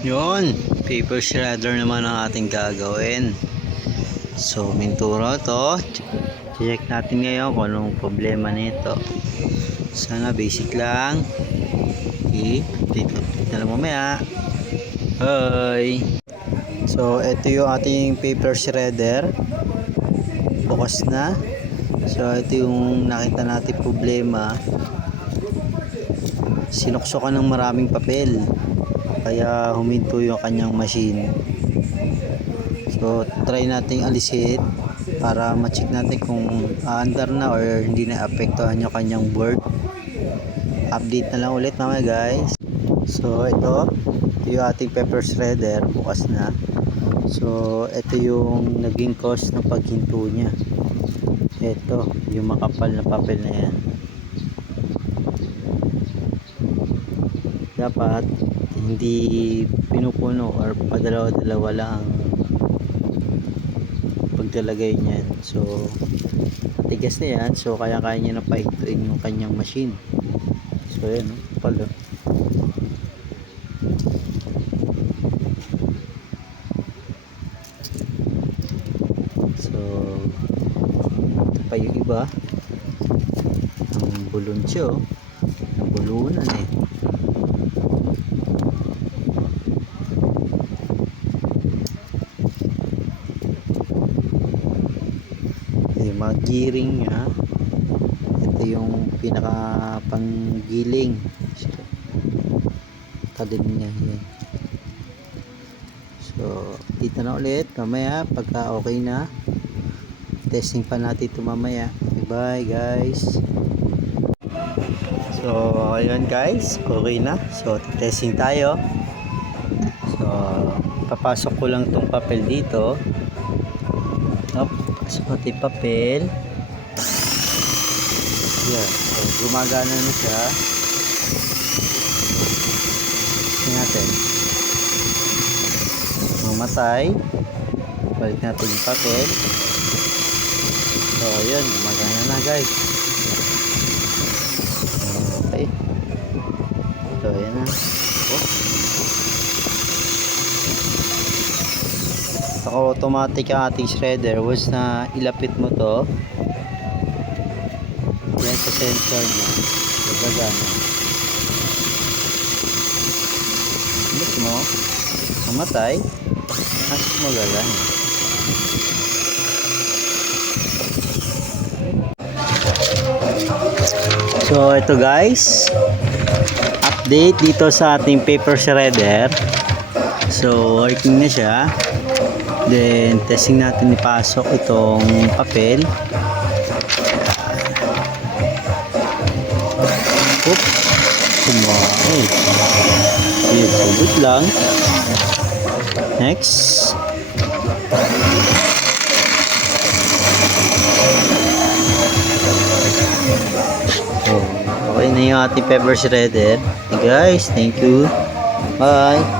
Yun, paper shredder naman ang ating gagawin. So, minturo to. Check natin ngayon kung anong problema nito. Sana basic lang. Okay, update na lang mamaya. Bye! So, ito yung ating paper shredder. Bukas na. So, ito yung nakita natin problema. Sinuksukan ng maraming papel. Kaya huminto yung kanyang machine. So try nating alisin para ma-check natin kung aandar na or hindi na apektuhan yung kanyang board. Update na lang ulit mamaya guys. So ito yung ating paper shredder, bukas na. So ito yung naging cause ng paghinto niya. Ito yung makapal na papel na yan. Dapat hindi pinupuno or padalawa-dalawa lang paglalagay niyan. So tigas na yan, so kaya niya na paiktuin yung kanyang machine. So yan, pala. So ito pa yung iba, ang bulon siya, ang bulunan eh. Yung mga gearing nya, ito yung pinaka panggiling talim nya yan. So dito na ulit mamaya pagka okay na, testing pa natin ito mamaya. Bye guys. So ayun guys, okay na. So testing tayo. So papasok ko lang tong papel dito. Pasok natin papel. Yan. So, gumagana na siya. Tingnan natin. Mamatay. Balik natin yung papel. So, yun. Gumagana na guys. Okay. So, yan na. Automatic ang ating shredder. Once na ilapit mo to yan sa sensor nya, gagana. Ilapit mo, mamatay, asik mo gagana. So ito guys, update dito sa ating paper shredder. So working na siya. Then testing natin ipasok itong papel. Oops, kumain. Sige, sulit lang. Next. So, okay na yung ating paper shredder. Hey guys, thank you. Bye.